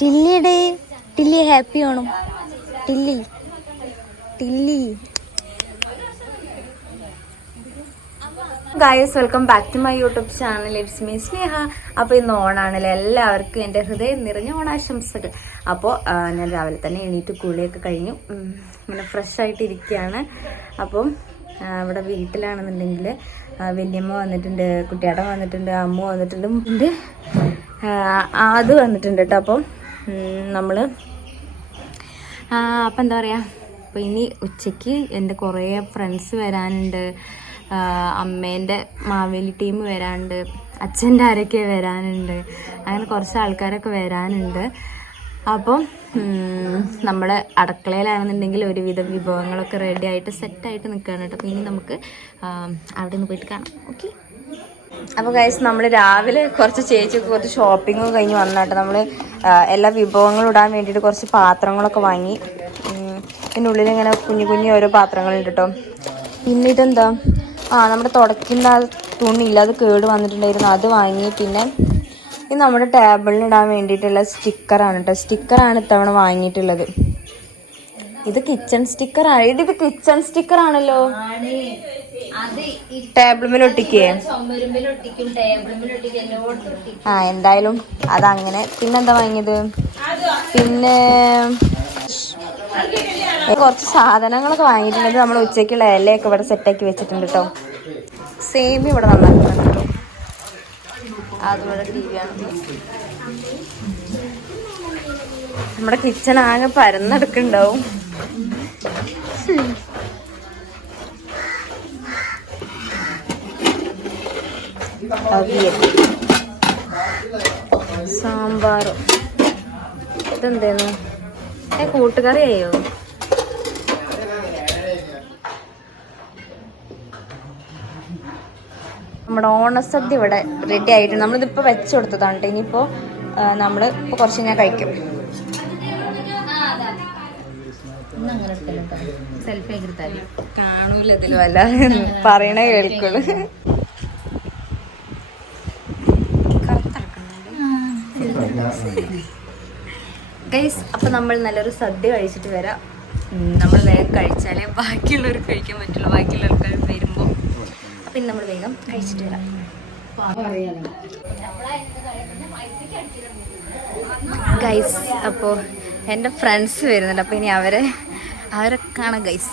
ടില്ലിയുടെ Tilly happy ആണോ? Tilly Tilly guys, welcome back to my YouTube channel. It's me Sneha. അപ്പോൾ ഇന്ന് ഓണാണല്ലോ. എല്ലാവർക്കും എൻ്റെ ഹൃദയം നിറഞ്ഞ ഓണാശംസകൾ. അപ്പോൾ ഞാൻ രാവിലെ തന്നെ എണീറ്റ് കുളിയൊക്കെ കഴിഞ്ഞു ഇങ്ങനെ ഫ്രഷ് ആയിട്ട് ഇരിക്കുകയാണ്. അപ്പം ഇവിടെ വീട്ടിലാണെന്നുണ്ടെങ്കിൽ വല്യമ്മ വന്നിട്ടുണ്ട്, കുട്ടിയാട്ടൻ വന്നിട്ടുണ്ട്, അമ്മ വന്നിട്ടുണ്ട്, അത് വന്നിട്ടുണ്ട് കേട്ടോ. അപ്പം നമ്മൾ അപ്പം എന്താ പറയുക, അപ്പോൾ ഇനി ഉച്ചയ്ക്ക് എൻ്റെ കുറേ ഫ്രണ്ട്സ് വരാനുണ്ട്. അമ്മേൻ്റെ മാവേലി ടീം വരാനുണ്ട്, അച്ഛൻ്റെ ആരൊക്കെ വരാനുണ്ട്, അങ്ങനെ കുറച്ച് ആൾക്കാരൊക്കെ വരാനുണ്ട്. അപ്പം നമ്മൾ അടുക്കളയിലാണെന്നുണ്ടെങ്കിൽ ഒരുവിധം വിഭവങ്ങളൊക്കെ റെഡി ആയിട്ട് സെറ്റായിട്ട് നിൽക്കുകയാണ് കേട്ടോ. അപ്പോൾ ഇനി നമുക്ക് അവിടെ നിന്ന് പോയിട്ട് കാണാം. ഓക്കെ. അപ്പോൾ ഗൈസ്, നമ്മൾ രാവിലെ കുറച്ച് ചേച്ചിക്ക് കുറച്ച് ഷോപ്പിങ്ങും കഴിഞ്ഞ് വന്നാട്ടോ. നമ്മൾ എല്ലാ വിഭവങ്ങളും ഇടാൻ വേണ്ടിയിട്ട് കുറച്ച് പാത്രങ്ങളൊക്കെ വാങ്ങി. ഇതിൻ്റെ ഉള്ളിൽ ഇങ്ങനെ കുഞ്ഞു കുഞ്ഞു ഓരോ പാത്രങ്ങളുണ്ട് കേട്ടോ. പിന്നെ ഇതെന്താ, നമ്മുടെ തുടയ്ക്കുന്ന തുണിയില്ല, അത് കേട് വന്നിട്ടുണ്ടായിരുന്നു, അത് വാങ്ങി. പിന്നെ ഇത് നമ്മുടെ ടേബിളിന് ഇടാൻ വേണ്ടിയിട്ടുള്ള സ്റ്റിക്കറാണ് കേട്ടോ. സ്റ്റിക്കറാണ് ഇത്തവണ വാങ്ങിയിട്ടുള്ളത്. ഇത് കിച്ചൺ സ്റ്റിക്കറാണ്. ഇത് കിച്ചൺ സ്റ്റിക്കറാണല്ലോ. ടേബിളിൽ ഒട്ടിക്കേ? എന്തായാലും അതങ്ങനെ. പിന്നെന്താ വാങ്ങിയത്? പിന്നെ കുറച്ച് സാധനങ്ങളൊക്കെ വാങ്ങിയിട്ടുണ്ട്. നമ്മൾ ഉച്ചയ്ക്കുള്ള ഇലയൊക്കെ ഇവിടെ സെറ്റാക്കി വെച്ചിട്ടുണ്ട് കേട്ടോ. സേമി ഇവിടെ നന്നാക്കുന്നുണ്ട് കേട്ടോ. അതുപോലെ ടിവിയാണ്. നമ്മുടെ കിച്ചൺ ആകെ പരന്നെടുക്കുന്നുണ്ടാവും. അവിയൽ, സാമ്പാറും. ഇതെന്തേന്നു? കൂട്ടുകറിയായോ? നമ്മുടെ ഓണസദ്യ ഇവിടെ റെഡി ആയിട്ടുണ്ട്. നമ്മളിതിപ്പോൾ വെച്ച് കൊടുത്തതാണ് കേട്ടോ. ഇനിയിപ്പോൾ നമ്മൾ ഇപ്പോൾ കുറച്ച് ഞാൻ കഴിക്കും. കാണൂല ഇതിലും അല്ല, പറയണേ കേൾക്കുള്ളൂ. ഗൈസ്, അപ്പം നമ്മൾ നല്ലൊരു സദ്യ കഴിച്ചിട്ട് വരാം. നമ്മൾ വേഗം കഴിച്ചാലേ ബാക്കിയുള്ളവർ കഴിക്കാൻ പറ്റുള്ളൂ, ബാക്കിയുള്ള ആൾക്കാർ വരുമ്പോൾ. അപ്പം നമ്മൾ വേഗം കഴിച്ചിട്ട് വരാം. ഗൈസ്, അപ്പോൾ എൻ്റെ ഫ്രണ്ട്സ് വരുന്നുണ്ട്. അപ്പോൾ ഇനി അവരെ കാണാം ഗൈസ്.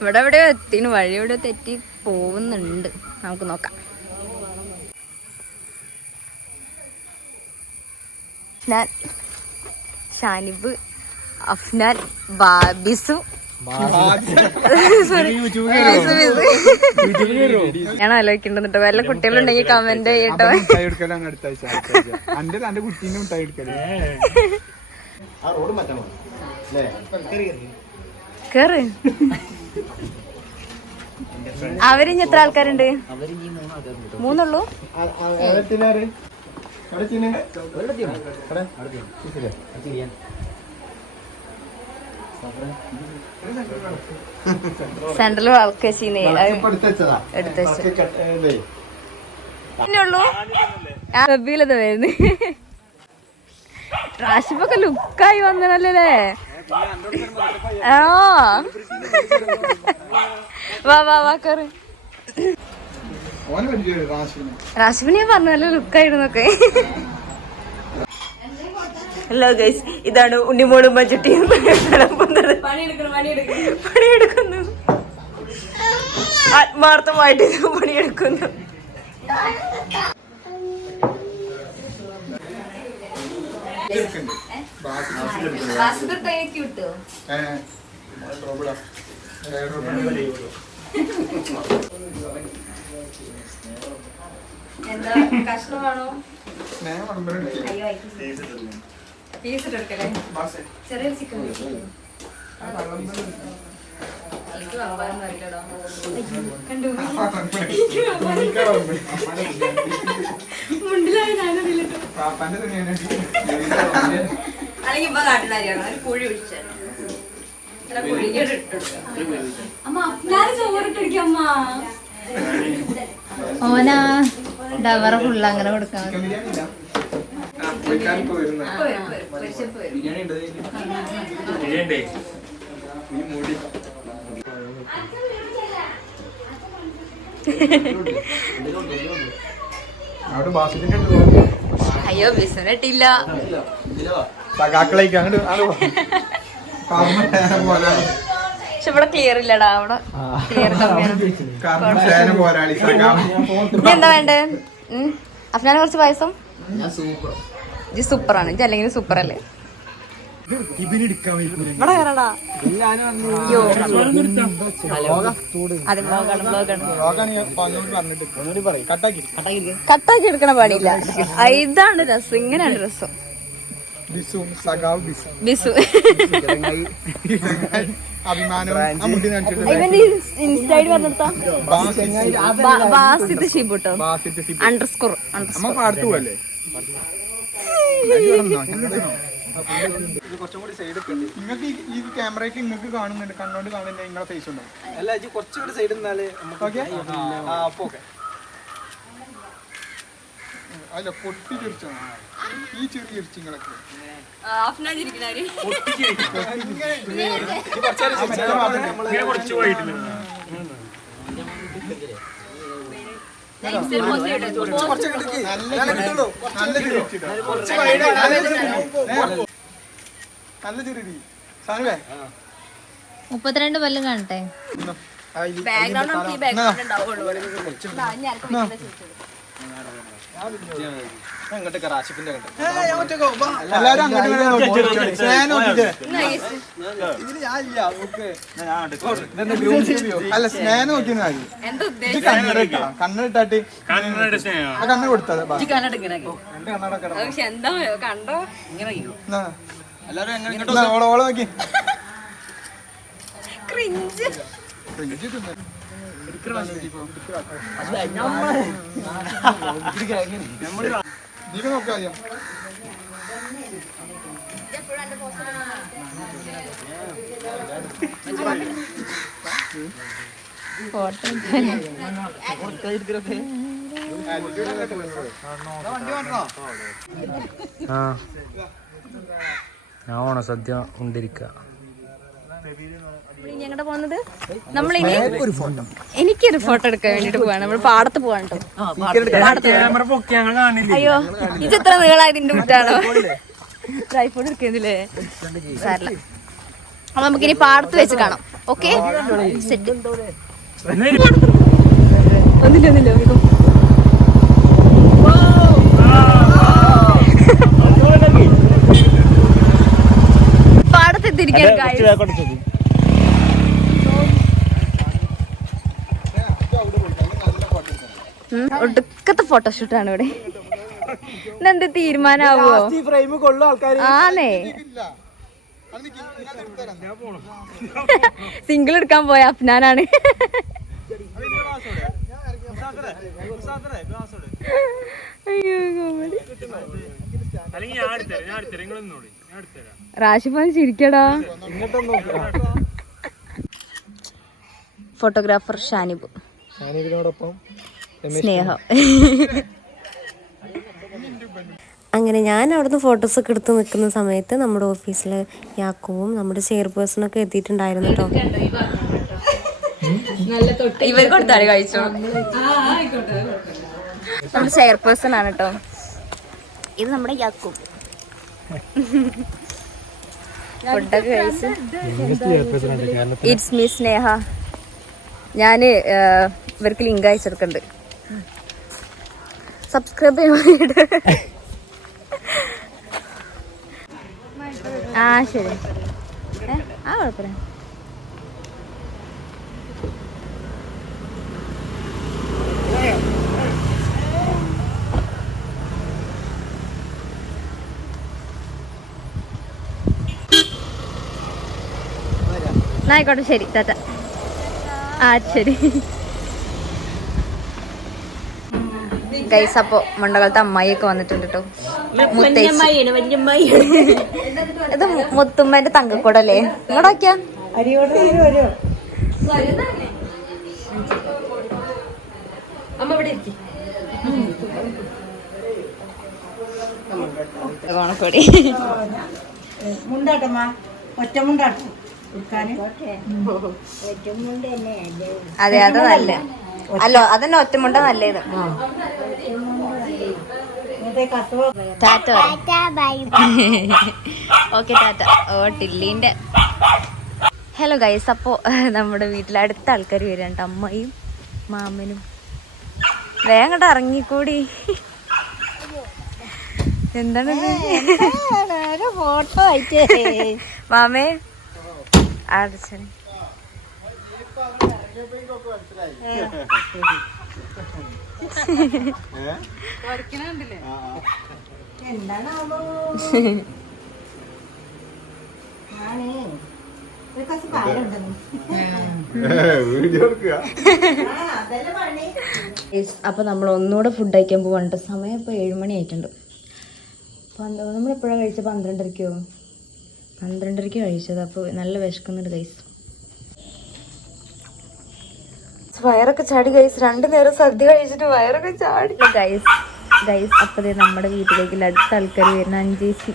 ഇവിടെ എവിടെയോ എത്തിന്, വഴി എവിടെയോ തെറ്റി പോകുന്നുണ്ട്. നമുക്ക് നോക്കാം. അഫ്നാൻ, ഷാനിബ്, അഫ്നാൻ, ബാബിസു. ഞാൻ ആലോചിക്കണ്ടെന്നിട്ടോ. വല്ല കുട്ടികളുണ്ടെങ്കിൽ കമന്റ് ചെയ്യട്ടോ. കേറ്. അവരിഞ്ഞ് എത്ര ആൾക്കാരുണ്ട്? 3 ഉള്ളൂ. സെൻട്രൽ വളക്കശീനെ റബീലത് വരുന്നു. റാഷിപ്പൊക്കെ ലുക്കായി വന്നല്ലേ. വാ വാ വാ കയറി. റാഷിബിനെ ഞാൻ പറഞ്ഞല്ലോ ലുക്കായിടുന്നൊക്കെ. ഹലോ ഗൈസ്, ഇതാണ് ഉണ്ണിമോളും മജുട്ടിയും പണിയെടുക്കുന്നു. ആത്മാർത്ഥമായിട്ട് പണിയെടുക്കുന്നു. കിട്ടോ? എന്താ കഷ്ണമാണോ? അയ്യോ, പീസിട്ടെടുക്കല്ലേ? ചെറിയ ചിക്കൻ എനിക്ക് വമ്പാരം വരില്ലടോ. കണ്ടു മുണ്ടിലായ ഞാനതില്ലോ. അല്ലെങ്കിൽ ഇപ്പൊ നാട്ടിലാരിയാണ് ഒരു കുഴി ഒഴിച്ചാൽ അമ്മ. ഞാൻ ചോറിട്ടിരിക്കും അമ്മ. ഓനാ ഡവറ ഫുള്ള് അങ്ങനെ കൊടുക്കാൻ. അയ്യോ ബിസിനിട്ടില്ല. പക്ഷെ ഇവിടെ ക്ലിയർ ഇല്ലടാ, അവിടെ ക്ലിയർ എന്താ വേണ്ടേ? അഫ്നാന് കുറച്ച് പായസം. ഇത് സൂപ്പറാണ്, ഇത് അല്ലെങ്കിൽ സൂപ്പർ അല്ലേ? ഇവിടെ കയറടാ. കട്ടാക്കി എടുക്കണ പാടില്ല. ഇതാണ് രസം, ഇങ്ങനെയാണ് രസം. ബിസു ഇവന്റെ ഇൻസ്റ്റൈഡ് പറഞ്ഞെടുത്താ ബാസിത് ഷിബുട്ടോ അണ്ടർസ്കോർ നിങ്ങൾക്ക് ഈ ക്യാമറയ്ക്ക് നിങ്ങൾക്ക് കാണുന്നുണ്ട്, കണ്ണോണ്ട് കാണില്ല നിങ്ങളെ ഫേസ് ഉണ്ടോ? അല്ല കുറച്ചുകൂടി സൈഡ് അല്ല പൊട്ടി ചിരിച്ചാണ് ഈ ചെറിയ ചിരിച്ചിങ്ങളൊക്കെ. നല്ല ചെറിയ സാനുവേ 32 പല്ലും കാണട്ടെ. അല്ല സ്നേഹം നോക്കിയ കണ്ണിട്ടാട്ട് കണ്ണ് കൊടുത്തത് ഓളെ നോക്കി നീ നോക്കാം ഞാൻ ഓണസദ്യ കൊണ്ടിരിക്കുക. ഞങ്ങളുടെ പോകുന്നത് നമ്മളിനി എനിക്കൊരു ഫോട്ടോ എടുക്കാൻ വേണ്ടിട്ട് പോവാണ്. നമ്മൾ പാടത്ത് പോവാണ് കേട്ടോ. അയ്യോ ഇത് എത്ര നീളായതിന്റെ കുറ്റാണോ? ട്രൈപോഡ് എടുക്കുന്നില്ലേ? സാരില്ല. അപ്പൊ നമുക്കിനി പാടത്ത് വെച്ച് കാണാം. Okay set. ഒന്നില്ല പാടത്തെത്തിരിക്കാൻ ഒടുക്കത്തെ ഫോട്ടോഷൂട്ടാണ് ഇവിടെ. ഇന്നെന്ത് തീരുമാനാവോ? ആന്നേ സിംഗിൾ എടുക്കാൻ പോയ അഫ്നാനാണ്. അയ്യോ റാഷിഫാൻ ചിരിക്കടാ. ഫോട്ടോഗ്രാഫർ ഷാനിബ്, സ്നേഹം. അങ്ങനെ ഞാൻ അവിടുന്ന് ഫോട്ടോസൊക്കെ എടുത്ത് നിൽക്കുന്ന സമയത്ത് നമ്മുടെ ഓഫീസിൽ യാക്കോവും നമ്മുടെ ചെയർപേഴ്സണൊക്കെ എത്തിയിട്ടുണ്ടായിരുന്നു കേട്ടോ. ഇവർ കൊടുത്താല് കഴിച്ചോ. നമ്മുടെ ചെയർപേഴ്സൺ ആണ് കേട്ടോ. ഇത് നമ്മുടെ യാക്കോവ്. ഫുഡൊക്കെ കഴിച്ച് ഇറ്റ്സ് മീ സ്നേഹ. ഞാന് ഇവർക്ക് ലിങ്ക് അയച്ചെടുക്കുന്നുണ്ട്, സബ്സ്ക്രൈബ് ചെയ്യാൻ വേണ്ടിട്ട്. ആ ശരി, ആ കുഴപ്പമില്ല. ആയിക്കോട്ടെ ശരി, ടാറ്റ. ആ ശരി ഗൈസ്. അപ്പൊ മണ്ടകാലത്തെ അമ്മായിയൊക്കെ വന്നിട്ടുണ്ട് കേട്ടോ. ഇത് മുത്തുമ്മന്റെ തങ്കക്കൂടല്ലേ? ഇങ്ങോട്ടൊക്കെയാ ഓണക്കോടി മുണ്ടാട്ടമ്മ ഒറ്റ മുണ്ടാട്ടം അതെ അത് നല്ല അല്ലോ അതന്നെ ഒറ്റമുണ്ട നല്ലത്. Tata okay tata. ഓ ടില്ലിന്റെ ഹലോ ഗൈസ്. അപ്പോൾ നമ്മുടെ വീട്ടിൽ അടുത്ത ആൾക്കാർ വരാണ്ട്, അമ്മയും മാമനും. വേഗം കണ്ട ഇറങ്ങിക്കൂടി. എന്താണിത്? ഫോട്ടോ ആയിട്ട് മാമേ അടച്ചനെ എന്താണാവോ അപ്പൊ നമ്മൾ ഒന്നുകൂടെ ഫുഡ് കഴിക്കാൻ പോവാണ്ട്. സമയം ഇപ്പൊ 7 മണി ആയിട്ടുണ്ട്. നമ്മളെപ്പോഴാണ് കഴിച്ചത്? 12:30-ക്കോ 12:30-ക്ക് കഴിച്ചത്. അപ്പോൾ നല്ല വിശക്കുന്നുണ്ട് ഗൈസ്. വയറൊക്കെ ചാടി ഗൈസ്. 2 നേരം സദ്യ കഴിച്ചിട്ട് വയറൊക്കെ ചാടി ഗൈസ്. അപ്പതേ നമ്മുടെ വീട്ടിലേക്ക് അടുത്ത ആൾക്കാർ വരുന്ന അഞ്ചേച്ചി.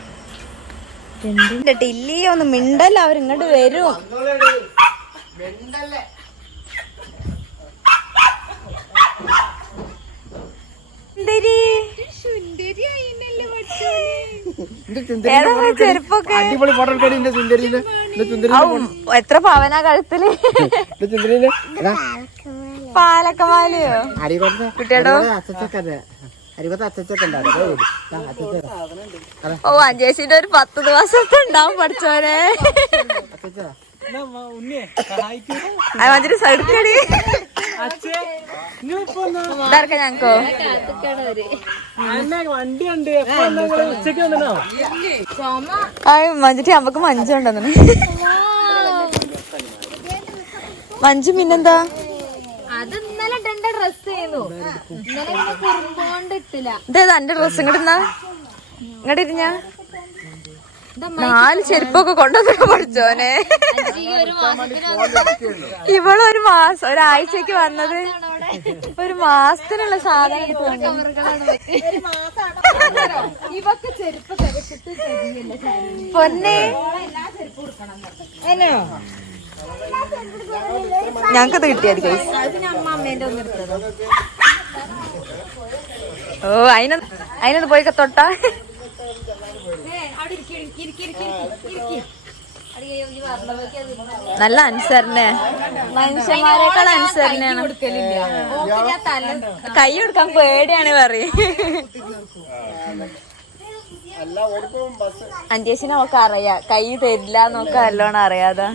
എന്തിന്റെ ടില്ലി ഒന്ന് മിണ്ടല്ല, അവരിങ്ങോട്ട് വരും. ചെരുപ്പൊക്കെ എത്ര പവനാ കഴുത്തില്? പാലക്കമാലയോ കുട്ടിയോടോ? ഓ അഞ്ചേച്ചിന്റെ ഒരു 10 ദിവസത്തെ ഉണ്ടാവും പഠിച്ചോരെ. സൈഡിക്കടി ഇതാർക്ക ഞങ്ങക്കോ? മഞ്ചിട്ട് അമ്മക്ക് മഞ്ചു ഉണ്ടെന്നു. മഞ്ചു പിന്നെന്താ? ഇതേതാ എന്റെ ഡ്രസ്? ഇങ്ങോട്ടിരുന്നാ ഇങ്ങോട്ട് ഇരിഞ്ഞ 4 ചെരുപ്പൊക്കെ കൊണ്ടുവന്നു പഠിച്ചോനെ. ഇവള് ഒരാഴ്ചക്ക് വന്നത് 1 മാസത്തിനുള്ള സാധനം പൊന്നെ. ഞങ്ങക്കത് കിട്ടിയത് ഗൈസ്. ഓ അതിനൊന്ന് പോയി തൊട്ടാ. നല്ല അനുസരണ, മനുഷ്യന്മാരെക്കാൾ അനുസരണയാണ്. കൈ കൊടുക്കാൻ പേടിയാണ് പറയും. അഞ്ചേച്ചിനെ നമുക്ക് അറിയാം, കൈ തരില്ല എന്നൊക്കെ നല്ലോണം അറിയാതെ.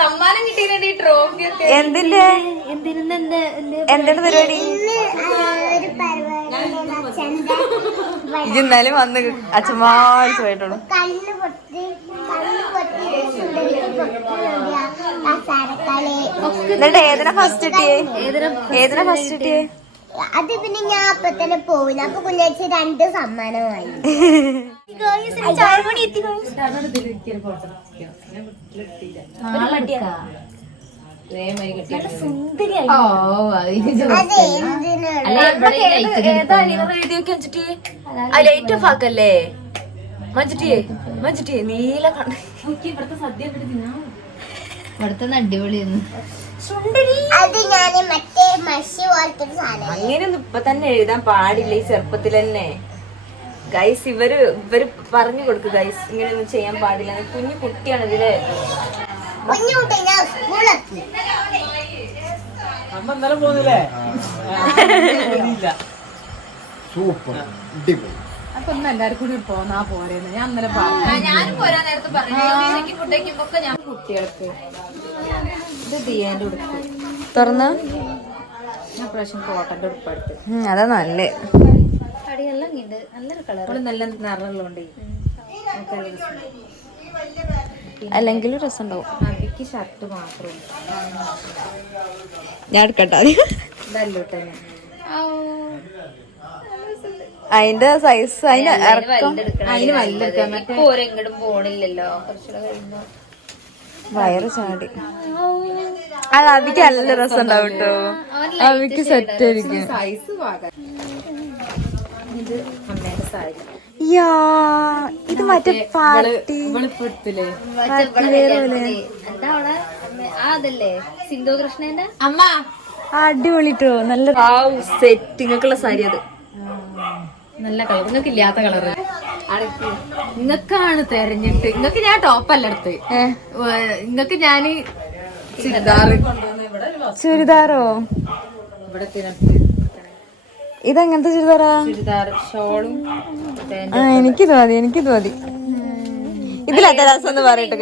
സമ്മാനം കിട്ടിയിട്ടുണ്ട് ഈ ട്രോഫി ഒക്കെ. എന്തിന്റെ പരിപാടി? ഇന്നാലും വന്ന് അച്ഛന്മാരുമായിട്ടുള്ളൂ. എന്നിട്ട് ഏതിനാ ഫസ്റ്റ് കിട്ടിയേ? അത് പിന്നെ ഞാൻ അപ്പൊ തന്നെ പോവില്ല. അപ്പൊ കുഞ്ഞാഴ്ച 2 സമ്മാനമായി. ല്ലേ മഞ്ചിട്ടിയെ നീല ഇവിടുത്തെ സദ്യ ഇവിടുത്തെ അടിപൊളിയായിരുന്നു. അങ്ങനെയൊന്നും ഇപ്പൊ തന്നെ എഴുതാൻ പാടില്ല ഈ ചെറുപ്പത്തിൽ തന്നെ ഗൈസ്. ഇവര് പറഞ്ഞു കൊടുക്കും ഗൈസ്, ഇങ്ങനെയൊന്നും ചെയ്യാൻ പാടില്ല. കുഞ്ഞു കുട്ടിയാണ് ഇതില്. അപ്പൊ ഒന്ന് എല്ലാരും കൂടി പോന്നാ പോരെന്ന് ഞാൻ അന്നേരം ഞാനും പോരാൻ നേരത്തെ പറഞ്ഞു. ഞാൻ കുട്ടികൾക്ക് ഇത് ദിയാന്റെ ഉടുപ്പ് തുറന്ന പ്രാവശ്യം കോട്ടന്റെ ഉടുപ്പെടുത്ത്. അതാ നല്ല നല്ലൊരു കളർ, നല്ല നിറമുള്ളതുകൊണ്ട് അല്ലെങ്കിൽ രസമുണ്ടാവും. അതിക്ക് ഷർട്ട് മാത്രം ഞാൻ എടുക്കട്ടെ. ഇതല്ലോട്ടെ അതിന്റെ സൈസ് അതിന് വലുതെടുക്കണം. ഓരെങ്ങോട്ടും പോണില്ലല്ലോ. കുറച്ചുകൂടെ കഴിയുമ്പോ വയറ് ചാടി. അത് അവിക്ക് നല്ല രസം ഉണ്ടാവും കേട്ടോ. അവിക്ക് സെറ്റ് ആയിരിക്കും. ഇത് മറ്റേ പാർട്ടി അതല്ലേ സിന്ധു കൃഷ്ണന്റെ അമ്മ അടിപൊളിട്ടോ. നല്ല സെറ്റ് നിങ്ങൾക്കുള്ള സാരി. അത് നല്ല കളർ. നിങ്ങൾക്ക് ഇല്ലാത്ത കളറ് നിങ്ങൾക്കാണ് തെരഞ്ഞിട്ട്. നിങ്ങൾക്ക് ഞാൻ ടോപ്പല്ല എടുത്ത്. നിങ്ങക്ക് ഞാന് ചുരിദാറോ? ഇതെങ്ങനത്തെ ചുരിദാറാ? ഷോളും. എനിക്കിത് മതി. ഇതിലെന്താ രസം എന്ന് പറയട്ടെ.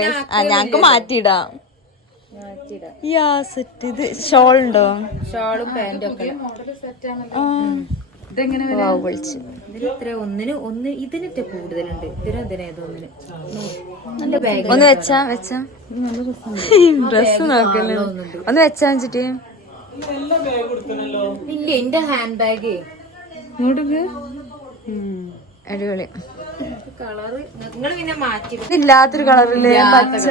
ഞങ്ങക്ക് മാറ്റിയിടാം. സെറ്റ്. ഇത് ഷോൾ ഉണ്ടോ? ഷോളും പാന്റും ഒക്കെ. ഇതിനിട്ട് കൂടുതലുണ്ട്. ഒന്ന് വെച്ചാ ഡ്രസ് നോക്കല്ലേ. ഒന്ന് വെച്ചാ വെച്ചിട്ട് ഇല്ല. എന്റെ ഹാൻഡ് ബാഗ് അടിപൊളി കളറ്. നിങ്ങൾ പിന്നെ മാറ്റി ഇല്ലാത്തൊരു കളറില്ലേ പച്ച.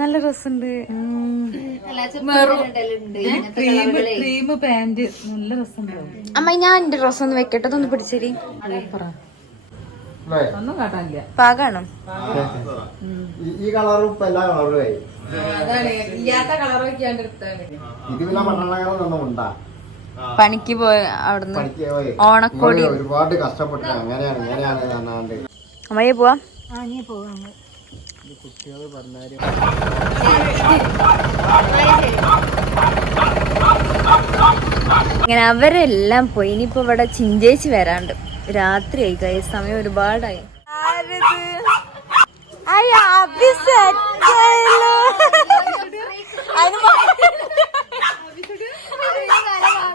നല്ല രസമുണ്ട്. ക്രീം പാന്റ് നല്ല രസമുണ്ടാവും. അമ്മ ഞാൻ എന്റെ ഡ്രസ് ഒന്ന് വെക്കട്ടെ. ഒന്ന് പിടിച്ചേരി. ഒന്നും കാട്ടാനില്ല. പാകാണോ? ഈ കളറും എല്ലാ കളറും ഇല്ലാത്ത കളറൊക്കെയാണ്. ഉണ്ടാ പണിക്ക് പോയ അവിടുന്ന് ഓണക്കോടി ഒരുപാട് കഷ്ടപ്പെട്ടു. അങ്ങനെയാണ് അമ്മയെ പോവാ. ഇങ്ങനെ അവരെല്ലാം പോയി. ഇനിയിപ്പോ ഇവിടെ ചിഞ്ചേച്ചി വരാണ്ട്. രാത്രിയായി കൈ. സമയം ഒരുപാടായി.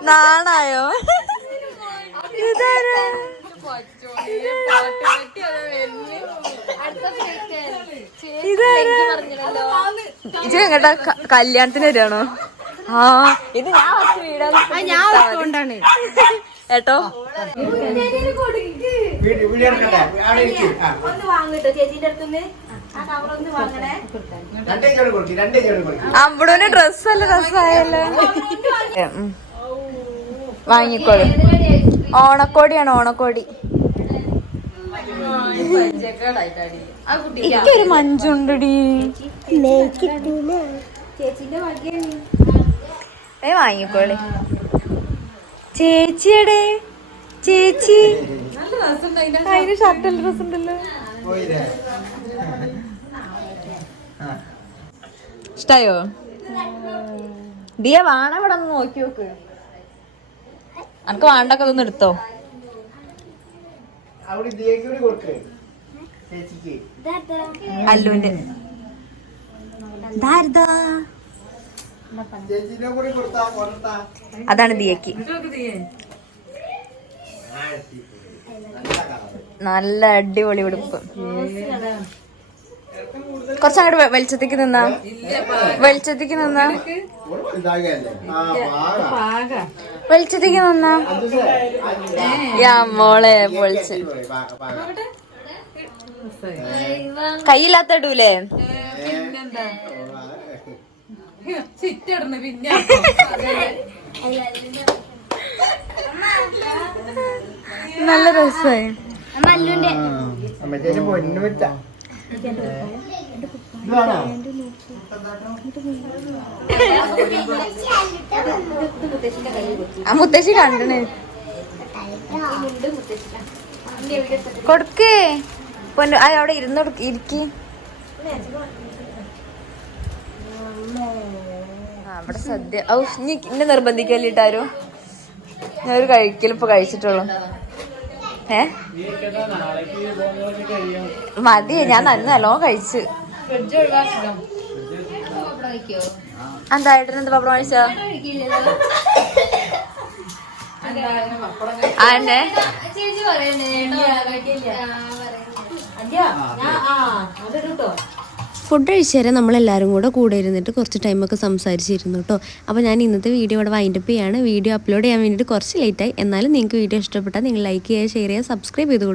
നാണായോ? ഇങ്ങട്ടാ കല്യാണത്തിന് വരികയാണോ? ഇത് ഞാൻ ഏട്ടോ അമ്പടൂന് ഡ്രസ്സല്ല രസമായല്ലോ. വാങ്ങിക്കോളൂ. ഓണക്കോടിയാണ്. ഓണക്കോടി. എനിക്കൊരു മഞ്ചുണ്ടടി. വാങ്ങിക്കോളെ. ചേച്ചിയുടെ ചേച്ചി അതിന് ഷർട്ടല്ല ഡ്രസ് ഉണ്ടല്ലോ. ഇഷ്ടായോ? ദിയ വാണ ഇവിടെ ഒന്ന് നോക്കി നോക്ക്. അനക്ക് വാണ്ടൊക്കെ ഒന്ന് എടുത്തോ. അല്ലുവിന്റെ അതാണ് ദിയക്ക്. നല്ല അടിപൊളി ഉടുപ്പ്. കുറച്ചങ്ങോട്ട് വെളിച്ചത്തേക്ക് നിന്നാ. വെളിച്ചത്തേക്ക് നിന്നാ. യാ മോളെ പൊളിച്ച്. കയ്യില്ലാത്ത ഇടൂലേ? നല്ല രസമായി. ആ മുത്തശ്ശി കണ്ടണ്. കൊടുക്കേ പൊന്നു. അവിടെ ഇരുന്ന് ഇരിക്കി. അവിടെ സദ്യ. നീ എന്നെ നിർബന്ധിക്കല്ലിട്ടാരോ. ഞാനൊരു കഴിക്കൽ ഇപ്പൊ കഴിച്ചിട്ടുള്ളൂ. മതി. ഞാൻ നല്ലോ കഴിച്ച്. എന്തായിട്ട് എന്താ പപ്പടം കഴിച്ചോ? അന്നെ ഫുഡ് കഴിച്ചേരം നമ്മളെല്ലാവരും കൂടെ ഇരുന്നിട്ട് കുറച്ച് ടൈമൊക്കെ സംസാരിച്ചിരുന്നു കേട്ടോ. അപ്പോൾ ഞാൻ ഇന്നത്തെ വീഡിയോ ഇവിടെ വൈൻഡപ്പ് ചെയ്യാണ്. വീഡിയോ അപ്ലോഡ് ചെയ്യാൻ വേണ്ടിയിട്ട് കുറച്ച് ലേറ്റായി. എന്നാലും നിങ്ങൾക്ക് വീഡിയോ ഇഷ്ടപ്പെട്ടാൽ നിങ്ങൾ ലൈക്ക് ചെയ്യുക, ഷെയർ ചെയ്യുക, സബ്സ്ക്രൈബ് ചെയ്ത്